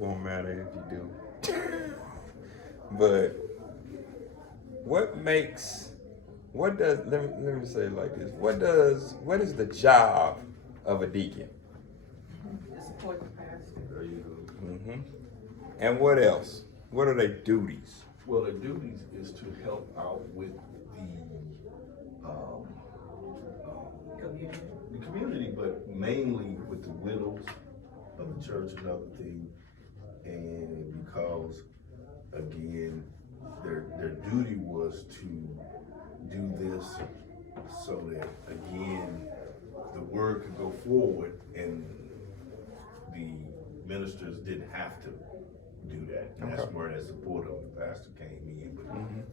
won't matter if you do. But what does, let me say it like this. What is the job of a deacon? To support the pastor. There you go. Mm-hmm. And what else? What are their duties? Well, the duties is to help out with Community. the community, but mainly with the widows of the church and other things. And because, again, their duty was to do this so that, again, the word could go forward and the ministers didn't have to do that. And that's Okay. where that support of the pastor came in, with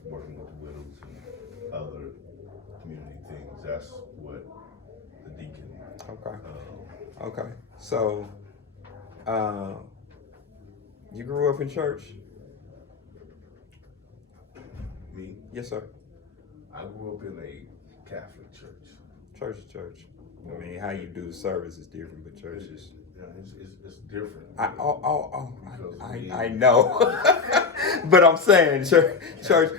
working with the widows and other community things. That's what the deacon. Okay. Okay. So, you grew up in church? Me, Yes, sir. I grew up in a Catholic church. Church is church. I mean, how you do service is different, but church is. Yeah, it's different. I know. But I'm saying church.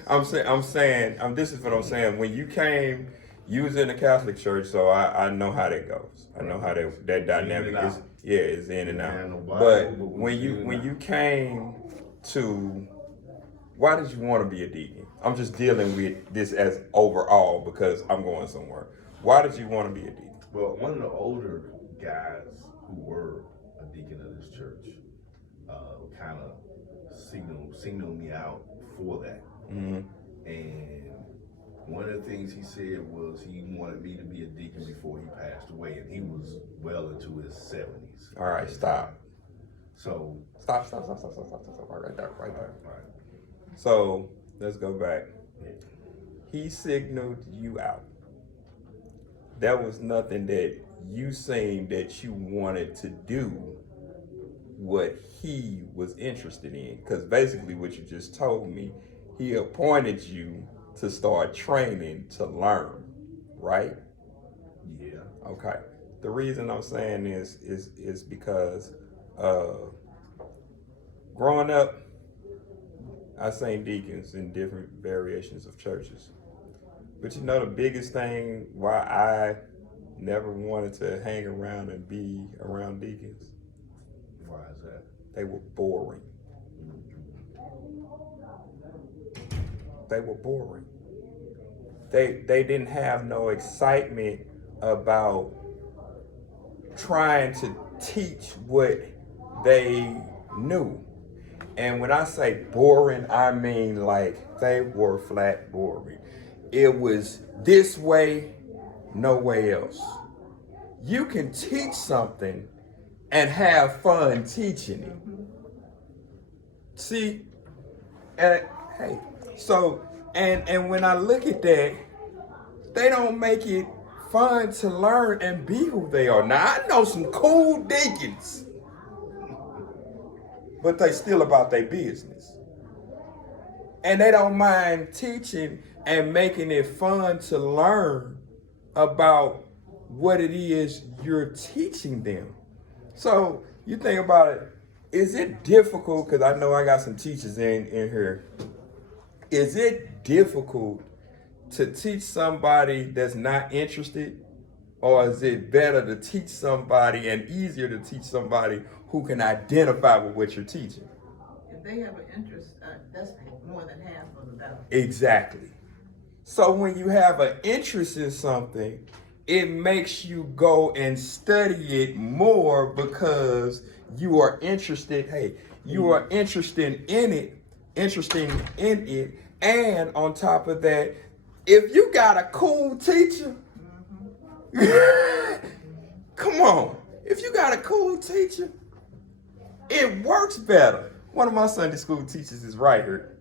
I'm saying. This is what I'm saying. When you came, you was in the Catholic church, so I know how that goes. I know how that dynamic is. Yeah, it's in and out. But when you came to, why did you want to be a deacon? I'm just dealing with this as overall because I'm going somewhere. Why did you want to be a deacon? Well, one of the older guys who were a deacon of this church kind of signaled me out for that. Mm-hmm. And one of the things he said was he wanted me to be a deacon before he passed away, and he was well into his 70s. All right, stop. So Stop. Right there. right. So let's go back. He signaled you out. That was nothing that you seen that you wanted to do what he was interested in. Because basically what you just told me, he appointed you to start training to learn, right? Yeah. Okay. The reason I'm saying this is because growing up, I seen deacons in different variations of churches. But you know the biggest thing why I never wanted to hang around and be around deacons? Why is that? They were boring. They were boring. They didn't have no excitement about trying to teach what they knew. And when I say boring, I mean like they were flat boring. It was this way, no way else. You can teach something and have fun teaching it. See, and hey, so and when I look at that, they don't make it fun to learn and be who they are. Now I know some cool deacons, but they still about their business. And they don't mind teaching and making it fun to learn about what it is you're teaching them. So you think about it, is it difficult, because I know I got some teachers in here, is it difficult to teach somebody that's not interested? Or is it better to teach somebody and easier to teach somebody who can identify with what you're teaching? If they have an interest, that's more than half of the battle. Exactly. So when you have an interest in something, it makes you go and study it more because you are interested. Hey, you are interested in it. And on top of that, if you got a cool teacher, come on. If you got a cool teacher, it works better. One of my Sunday school teachers is right here.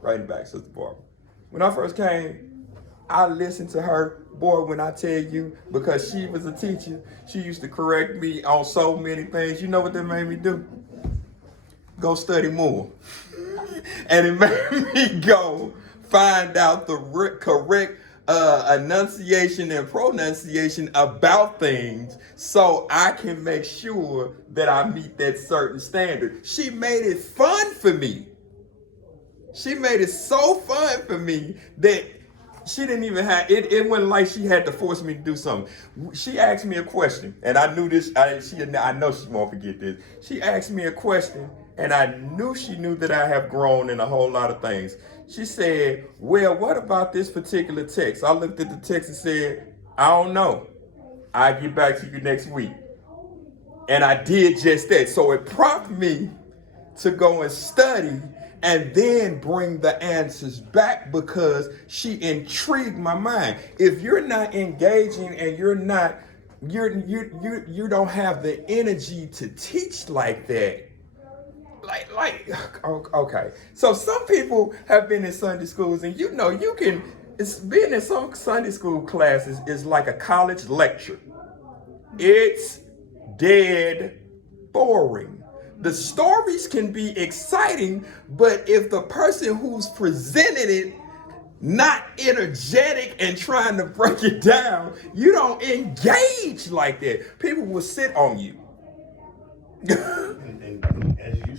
Right in the back, Sister Barbara. When I first came, I listened to her. Boy, when I tell you, because she was a teacher, she used to correct me on so many things. You know what that made me do? Go study more. And it made me go find out the correct enunciation and pronunciation about things so I can make sure that I meet that certain standard. She made it fun for me. She made it so fun for me that she didn't even have it. It wasn't like she had to force me to do something. She asked me a question, and I knew this. I know she won't forget this. She asked me a question, and I knew she knew that I have grown in a whole lot of things. She said, "Well, what about this particular text?" I looked at the text and said, "I don't know. I'll get back to you next week." And I did just that. So it prompted me to go and study and then bring the answers back because she intrigued my mind. If you're not engaging and you don't have the energy to teach like that, okay. So some people have been in Sunday schools, and you can. It's being in some Sunday school classes is like a college lecture. It's dead boring. The stories can be exciting, but if the person who's presented it not energetic and trying to break it down, you don't engage like that. People will sit on you. And as you